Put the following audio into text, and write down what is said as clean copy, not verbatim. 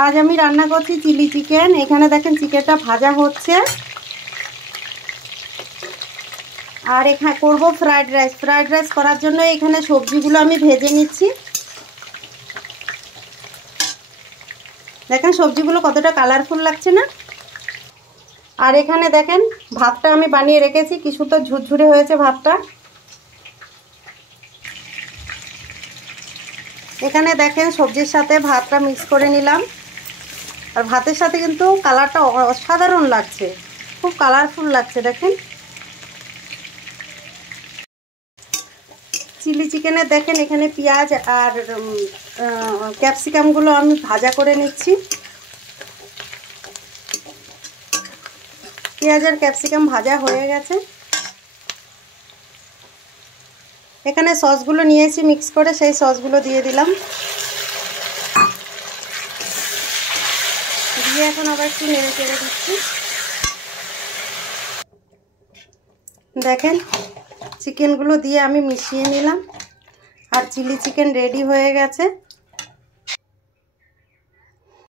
आज আমি রান্না করছি চিলি চিকেন। এখানে দেখেন চিকেনটা ভাজা হচ্ছে। আর এখানে করব ফ্রাইড রাইস। ফ্রাইড রাইস করার জন্য এখানে সবজিগুলো আমি ভেজে নিচ্ছি। দেখেন সবজিগুলো কতটা কালারফুল লাগছে না। আর এখানে দেখেন ভাতটা আমি বানিয়ে রেখেছি, কি সুন্দর ঝুরঝুরে হয়েছে ভাতটা। এখানে দেখেন সবজির সাথে ভাতটা মিক্স করে নিলাম। আর ভাতের সাথে কিন্তু কালারটা অসাধারণ লাগছে, খুব কালারফুল লাগছে। দেখেন চিলি চিকেনে দেখেন এখানে পেঁয়াজ আর ক্যাপসিকামগুলো আমি ভাজা করে নিচ্ছি। পেঁয়াজ আর ক্যাপসিকাম ভাজা হয়ে গেছে। এখানে সসগুলো নিয়েছি মিক্স করে, সেই সসগুলো দিয়ে দিলাম। দিয়ে এখন আবার একটু নেড়ে চেড়ে দিচ্ছি। দেখেন চিকেনগুলো দিয়ে আমি মিশিয়ে নিলাম আর চিলি চিকেন রেডি হয়ে গেছে।